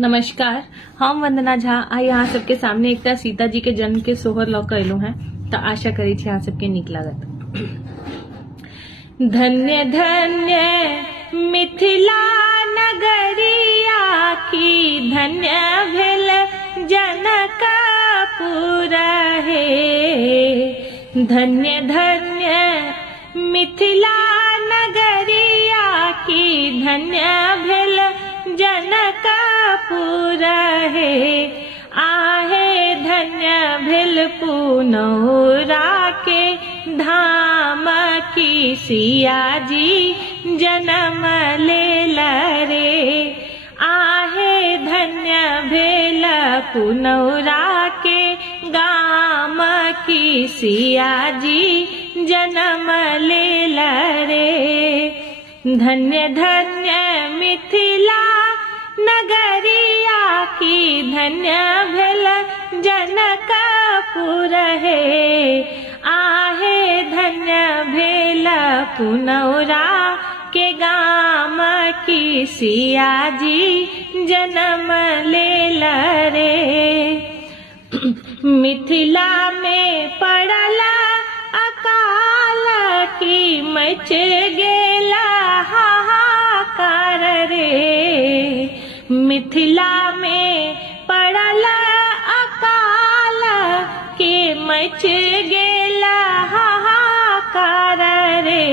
नमस्कार, हम वंदना झा आ यहाँ सबके सामने एकटा सीता जी के जन्म के सोहर लऽ कऽ एलहुँ हैं, तऽ आशा करै छी अहाँ सबके नीक लागत। धन्य धन्य मिथिला नगरिया की, धन्य भेल जनकपुर हे। धन्य धन्य मिथिला नगरिया की, धन्य भेल जनकपुर हे। आहे धन्य भेल पुनौरा के धाम की, सिया जी जन्म लेल रे। आहे धन्य भेल पुनौरा के गाम की, सिया जी जन्म लेल रे। धन्य धन्य मिथिला नगरिया की, धन्य भेल जनकपुर हे। आहे धन्य भेल पुनौरा के गाम की, सिया जी जन्म लेल रे। मिथिला में पड़ल अकाल की, मच गेला हाहाकार रे। मिथिला में पड़ल अकाल के, मच गेला हाहाकार रे।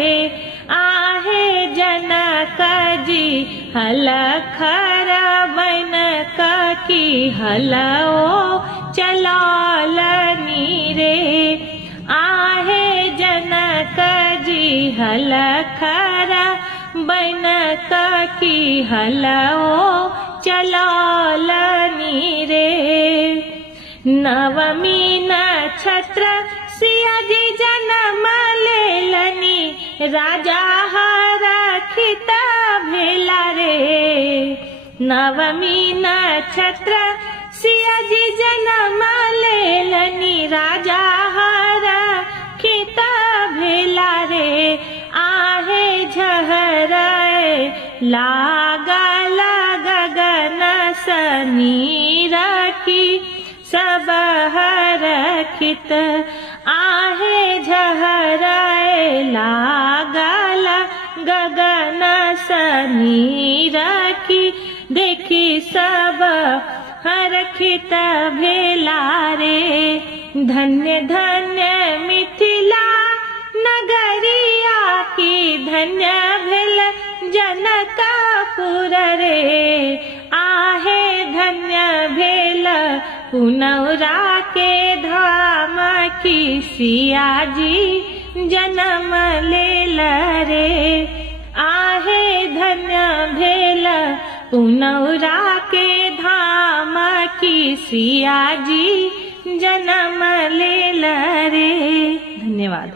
आहे जनक जी हलखर बन की, हलो चलौलनी रे। आहे जनक जी हलखर बन की, हलो चलौलनी रे। नवमी नक्षत्र सिया जी जन्म लेलनी, राजा हरखित भेला रे। नवमी नक्षत्र सिया जी जन्म लेलनी, राजा हरखित भेला रे। आहे झहराए लागल गगन सनीर की, सब हरखित। आहे झहराए लागल गगन सनीर की, देखी सब हरखित भेला रे। धन्य धन्य मिथिला नगरिया की, धन्य भेल जनकपुर रे। आहे धन्य भेल पुनौरा के धाम की, सिया जी जन्म लेल रे। आहे धन्य भेल पुनौरा के धाम की, सिया जी जन्म लेल रे। धन्यवाद।